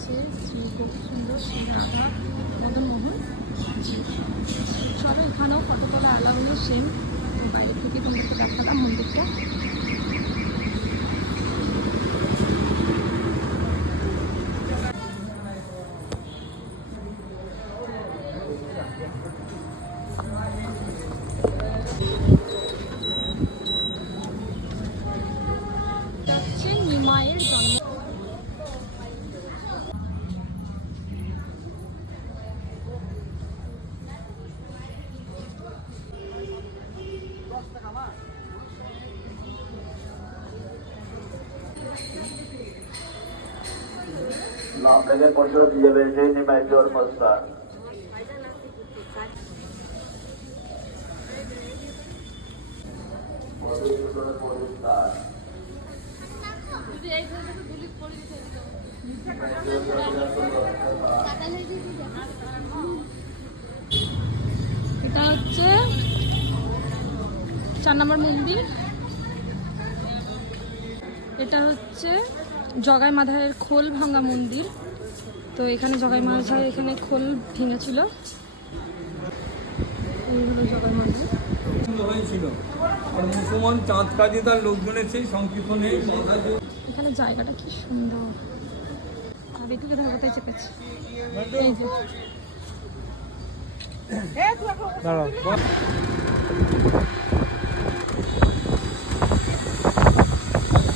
আছে শ্রী খুব সুন্দর শ্রী রাধা মদন মোহন জি। চলো এখানেও ফটো তোলা অ্যালাউ হলো সেম, বাইরে থেকে তোমাদেরকে দেখালাম মন্দিরটা। নিমাইয়ের জন্ম আপনাকে পরিষদ দিয়ে পেয়েছে নিমাইয়ের জন্মস্থান। এটা হচ্ছে 4 নম্বর মন্দির। এটা হচ্ছে জগাই মাধায়ের খোল ভাঙা মন্দির। তো এখানে জগাই মাধায় এখানে খোল ভেঙেছিল। এই হলো জগাই মাধা হয়েছিল আর মুসলমান চাঁদ কাজে তার লোকজনের সেই সংকীর্তনে। এখানে জায়গাটা কি সুন্দর, আর এদিকে ধর কোথায় চেপেছে এই যে।